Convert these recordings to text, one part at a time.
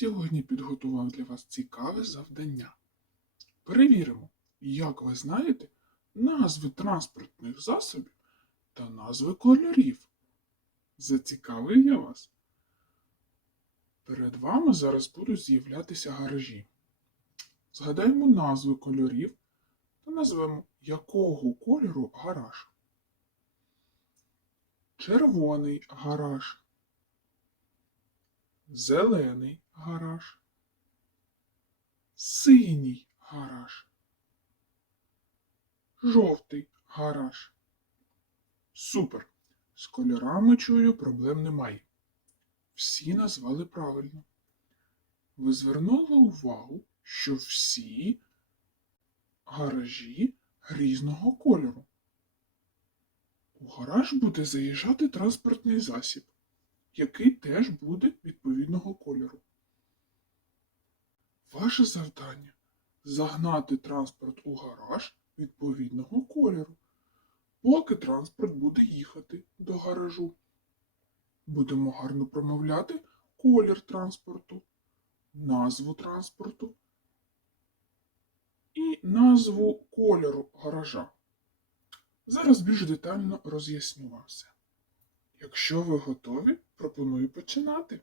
сьогодні підготував для вас цікаве завдання. Перевіримо, як ви знаєте назви транспортних засобів та назви кольорів. Зацікавив я вас? Перед вами зараз будуть з'являтися гаражі. Згадаємо назви кольорів та назвемо, якого кольору гараж. Червоний гараж. Зелений гараж. Синій гараж. Жовтий гараж. Супер! З кольорами чую, проблем немає. Всі назвали правильно. Ви звернули увагу, що всі гаражі різного кольору. У гараж буде заїжджати транспортний засіб, який теж буде відповідного кольору. Ваше завдання загнати транспорт у гараж відповідного кольору, поки транспорт буде їхати до гаражу. Будемо гарно промовляти колір транспорту, назву транспорту і назву кольору гаража. Зараз більш детально роз'ясню вам все. Якщо ви готові, пропоную починати.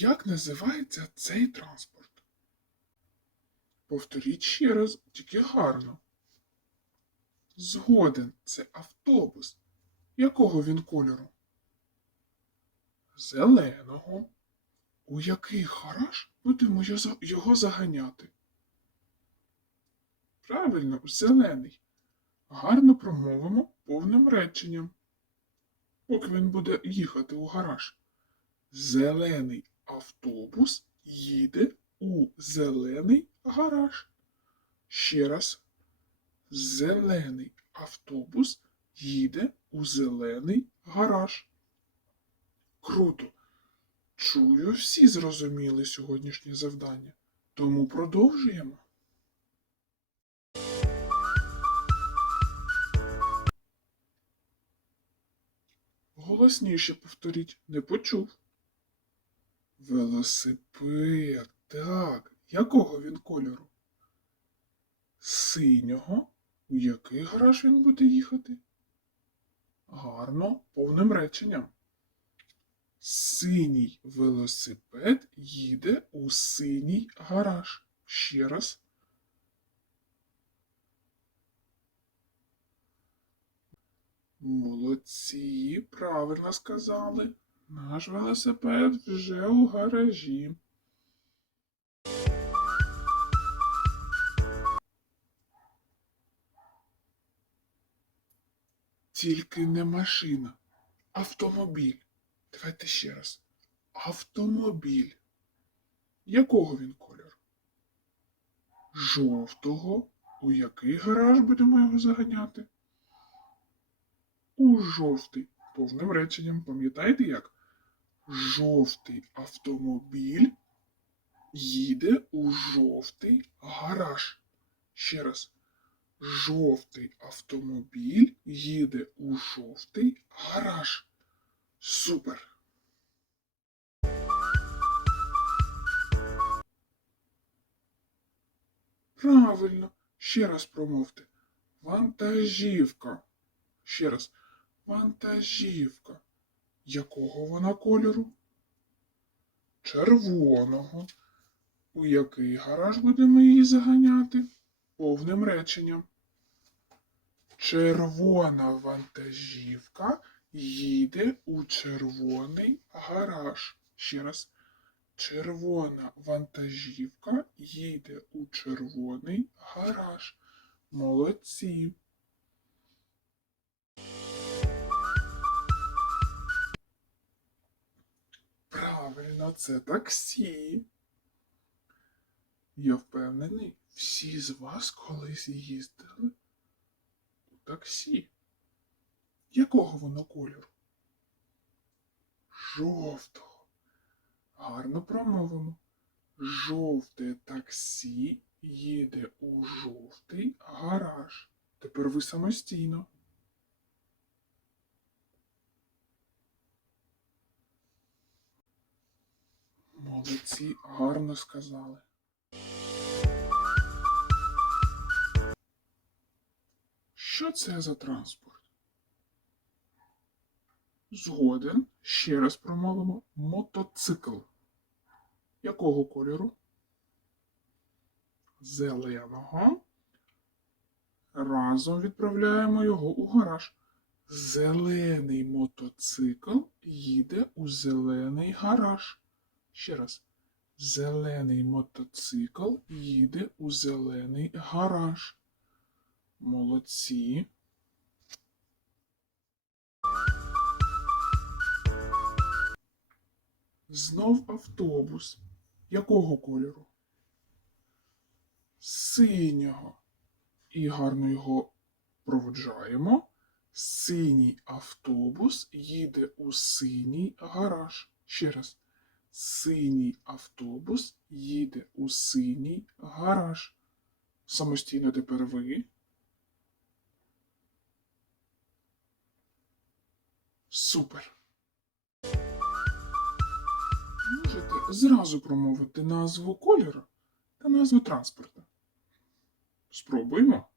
Як називається цей транспорт? Повторіть ще раз, тільки гарно. Згоден, це автобус. Якого він кольору? Зеленого. У який гараж будемо його- заганяти? Правильно, зелений. Гарно промовимо повним реченням. Поки він буде їхати у гараж. Зелений автобус їде у зелений гараж. Ще раз. Зелений автобус їде у зелений гараж. Круто! Чую, всі зрозуміли сьогоднішнє завдання, тому продовжуємо. Голосніше повторіть, не почув. Велосипед, так. Якого він кольору? Синього. У який гараж він буде їхати? Гарно, повним реченням. Синій велосипед їде у синій гараж. Ще раз. Молодці, правильно сказали. Наш велосипед вже у гаражі. Тільки не машина, автомобіль. Давайте ще раз. Автомобіль. Якого він кольору? Жовтого. У який гараж будемо його заганяти? У жовтий. Повним реченням. Пам'ятаєте як? Жовтий автомобіль їде у жовтий гараж. Ще раз. Жовтий автомобіль їде у жовтий гараж. Супер! Правильно, ще раз промовте. Вантажівка. Ще раз. Вантажівка. Якого вона кольору? Червоного. У який гараж будемо її заганяти? Повним реченням. Червона вантажівка їде у червоний гараж. Ще раз. Червона вантажівка їде у червоний гараж. Молодці. Правильно, це таксі. Я впевнений, всі з вас колись їздили у таксі. Якого воно кольору? Жовтого. Гарно промовимо. Жовте таксі їде у жовтий гараж. Тепер ви самостійно. Молодці, гарно сказали. Що це за транспорт? Згоден. Ще раз промовимо мотоцикл. Якого кольору? Зеленого. Разом відправляємо його у гараж. Зелений мотоцикл їде у зелений гараж. Ще раз. Зелений мотоцикл їде у зелений гараж. Молодці. Знов автобус. Якого кольору? Синього. І гарно його проводжаємо. Синій автобус їде у синій гараж. Ще раз. Синій автобус їде у синій гараж. Самостійно тепер ви. Супер. Можете зразу промовити назву кольору та назву транспорту. Спробуємо.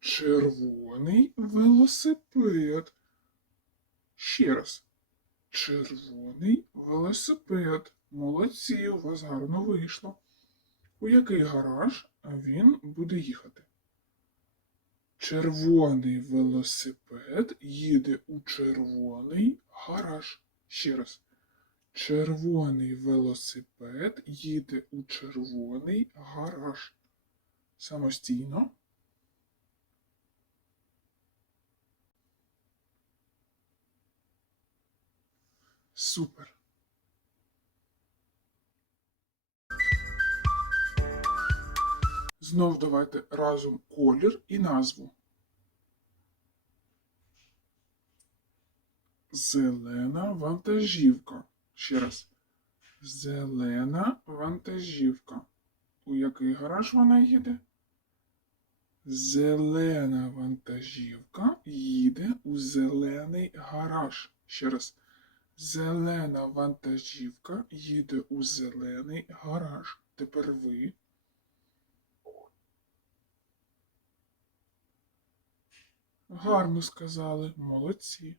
Червоний велосипед. Ще раз. Червоний велосипед. Молодці, у вас гарно вийшло. У який гараж він буде їхати? Червоний велосипед їде у червоний гараж. Ще раз. Червоний велосипед їде у червоний гараж. Самостійно. Супер. Знов давайте разом колір і назву. Зелена вантажівка. Ще раз. Зелена вантажівка. У який гараж вона їде? Зелена вантажівка їде у зелений гараж. Ще раз. Зелена вантажівка їде у зелений гараж. Тепер ви. Гарно сказали, молодці.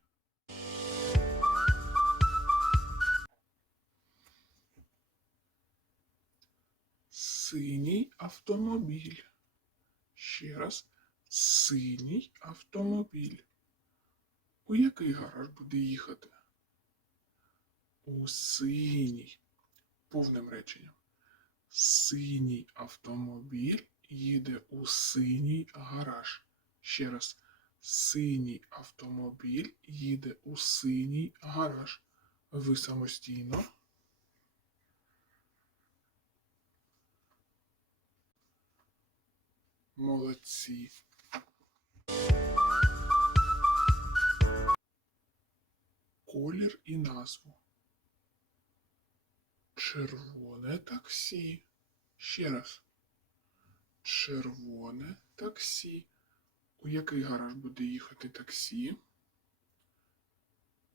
Синій автомобіль. Ще раз. Синій автомобіль. У який гараж буде їхати? У синій. Повним реченням. Синій автомобіль їде у синій гараж. Ще раз. Синій автомобіль їде у синій гараж. Ви самостійно. Молодці. Колір і назву. Червоне таксі. Ще раз. Червоне таксі. У який гараж буде їхати таксі?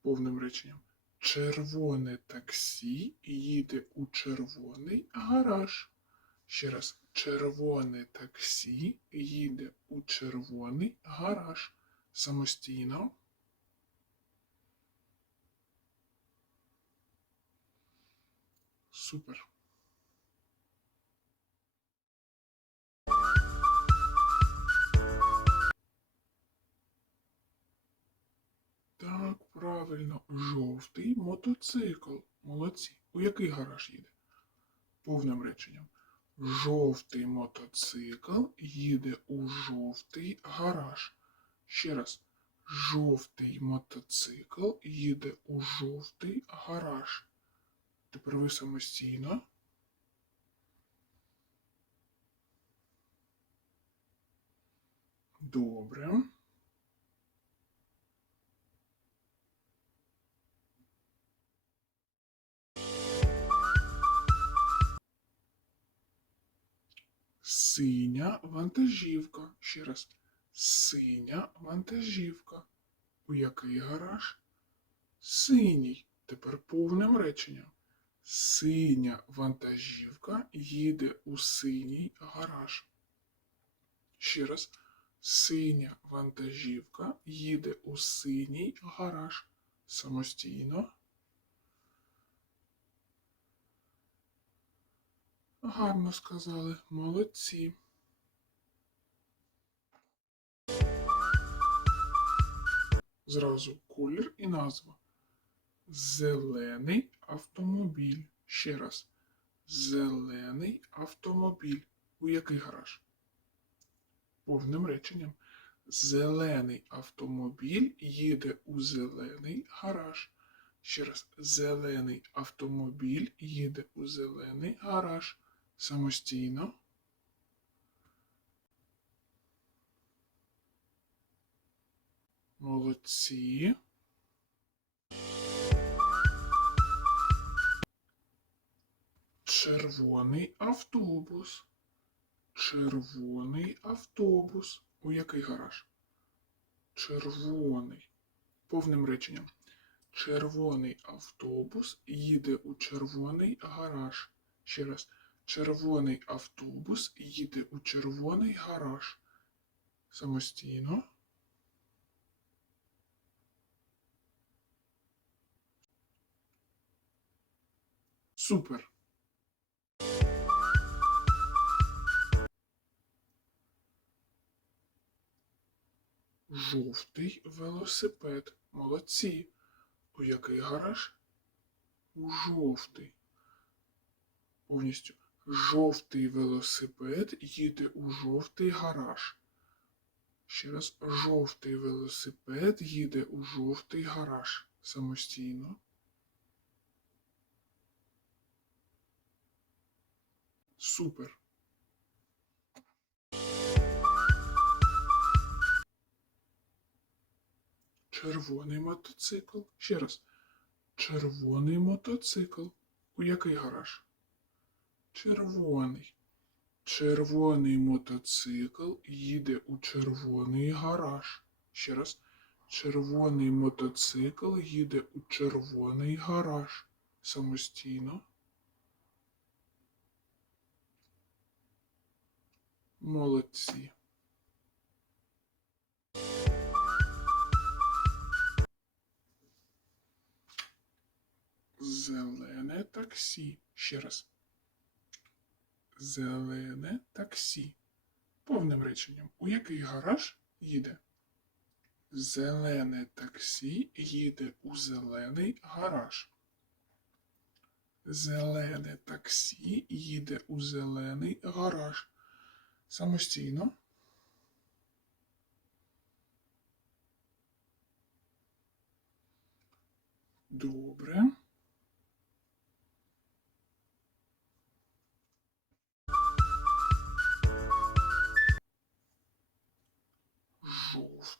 Повним реченням. Червоне таксі їде у червоний гараж. Ще раз. Червоне таксі їде у червоний гараж. Самостійно. Супер. Так, правильно, жовтий мотоцикл. Молодці. У який гараж їде? Повним реченням. Жовтий мотоцикл їде у жовтий гараж. Ще раз. Жовтий мотоцикл їде у жовтий гараж. Тепер ви самостійно. Добре. Синя вантажівка. Ще раз. Синя вантажівка. У який гараж? Синій. Тепер повним реченням. Синя вантажівка їде у синій гараж. Ще раз. Синя вантажівка їде у синій гараж. Самостійно. Гарно сказали. Молодці. Зразу колір і назва. Зелений автомобіль. Ще раз. Зелений автомобіль. У який гараж? Повним реченням. Зелений автомобіль їде у зелений гараж. Ще раз. Зелений автомобіль їде у зелений гараж. Самостійно. Молодці. Червоний автобус. Червоний автобус. У який гараж? Червоний. Повним реченням. Червоний автобус їде у червоний гараж. Ще раз. Червоний автобус їде у червоний гараж. Самостійно. Супер. Жовтий велосипед. Молодці. У який гараж? У жовтий. Повністю. Жовтий велосипед їде у жовтий гараж. Ще раз. Жовтий велосипед їде у жовтий гараж. Самостійно. Супер. Червоний мотоцикл. Ще раз. Червоний мотоцикл. У який гараж? Червоний. Червоний мотоцикл їде у червоний гараж. Ще раз. Червоний мотоцикл їде у червоний гараж. Самостійно. Молодці. Зелене таксі. Ще раз. Зелене таксі. Повним реченням. У який гараж їде? Зелене таксі їде у зелений гараж. Зелене таксі їде у зелений гараж. Самостійно. Добре.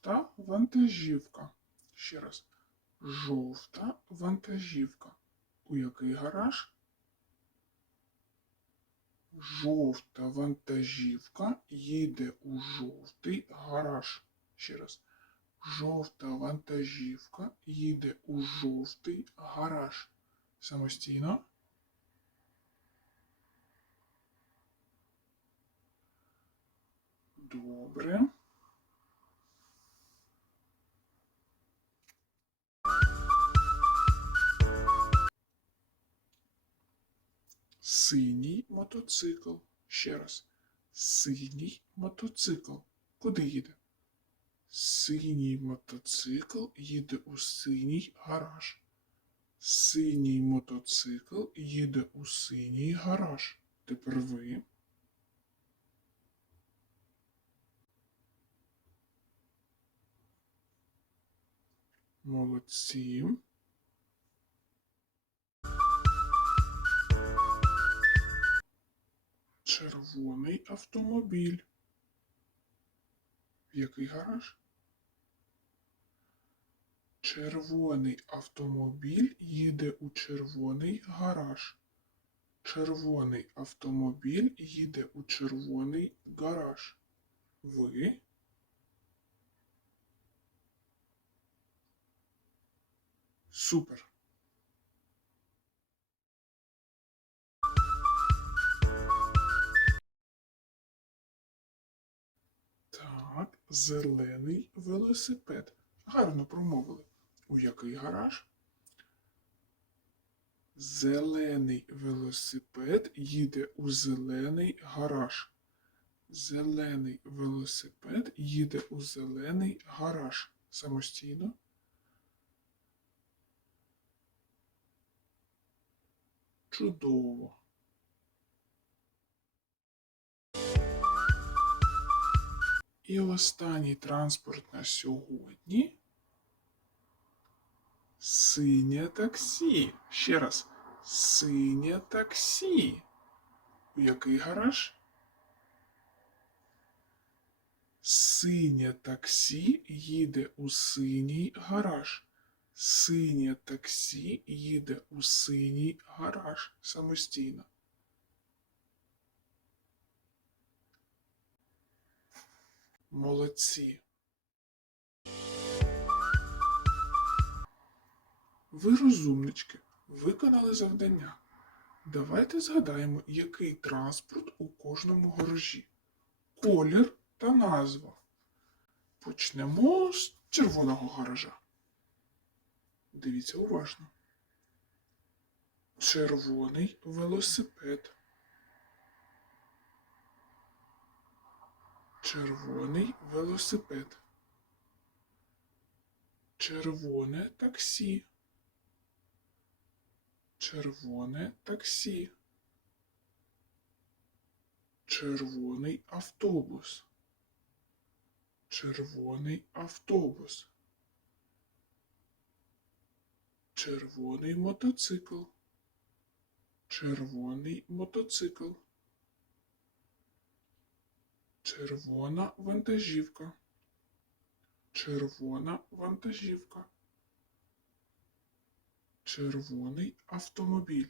Жовта вантажівка. Ще раз. Жовта вантажівка. У який гараж? Жовта вантажівка їде у жовтий гараж. Ще раз. Жовта вантажівка їде у жовтий гараж. Самостійно. Добре. Синій мотоцикл. Ще раз. Синій мотоцикл. Куди їде? Синій мотоцикл їде у синій гараж. Синій мотоцикл їде у синій гараж. Тепер ви. Молодці. Червоний автомобіль. В який гараж? Червоний автомобіль їде у червоний гараж. Червоний автомобіль їде у червоний гараж. Ви. Супер. Зелений велосипед. Гарно промовили. У який гараж? Зелений велосипед їде у зелений гараж. Зелений велосипед їде у зелений гараж. Самостійно. Чудово. І останній транспорт на сьогодні. Синє таксі. Ще раз. Синє таксі. У який гараж? Синє таксі їде у синій гараж. Синє таксі їде у синій гараж самостійно. Молодці. Ви розумнички, виконали завдання. Давайте згадаємо, який транспорт у кожному гаражі. Колір та назва. Почнемо з червоного гаража. Дивіться уважно. Червоний велосипед. Червоний велосипед. Червоне таксі. Червоне таксі. Червоний автобус. Червоний автобус. Червоний мотоцикл. Червоний мотоцикл. Червона вантажівка. Червона вантажівка. Червоний автомобіль.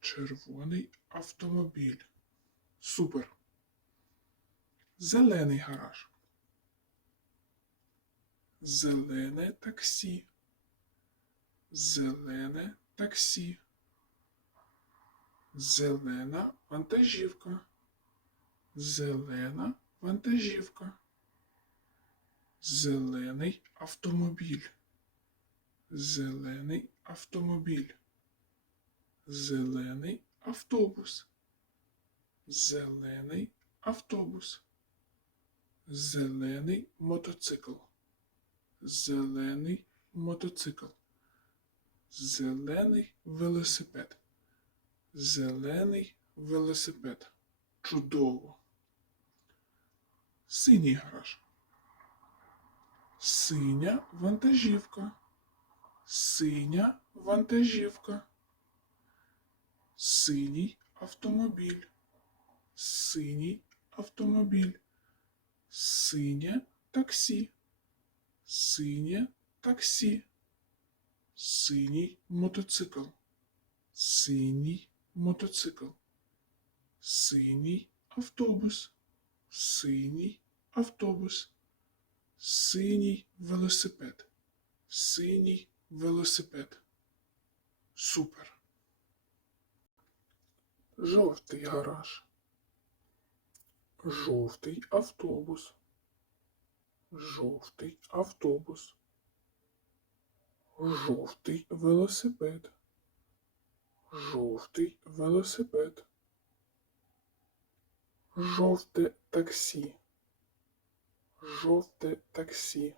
Червоний автомобіль. Супер. Зелений гараж. Зелене таксі. Зелене таксі. Зелена вантажівка. Зелена вантажівка. Зелений автомобіль. Зелений автомобіль. Зелений автобус. Зелений автобус. Зелений мотоцикл. Зелений мотоцикл. Зелений велосипед. Зелений велосипед. Чудово. Синій гараж. Синя вантажівка. Синя вантажівка. Синій автомобіль. Синій автомобіль. Синє таксі. Синє таксі. Синій мотоцикл. Синій мотоцикл. Синій автобус. Синій автобус. Синій велосипед. Синій велосипед. Супер. Жовтий гараж. Жовтий автобус. Жовтий автобус. Жовтий велосипед. Жовтий велосипед. Жовте таксі. Жовте таксі.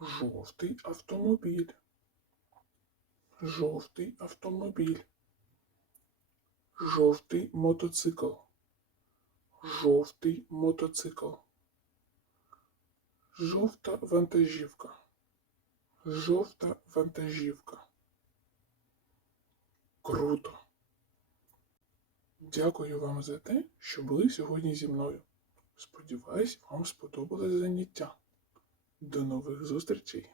Жовтий автомобіль. Жовтий автомобіль. Жовтий мотоцикл. Жовтий мотоцикл. Жовта вантажівка. Жовта вантажівка. Круто. Дякую вам за те, що були сьогодні зі мною. Сподіваюсь, вам сподобалось заняття. До нових зустрічей!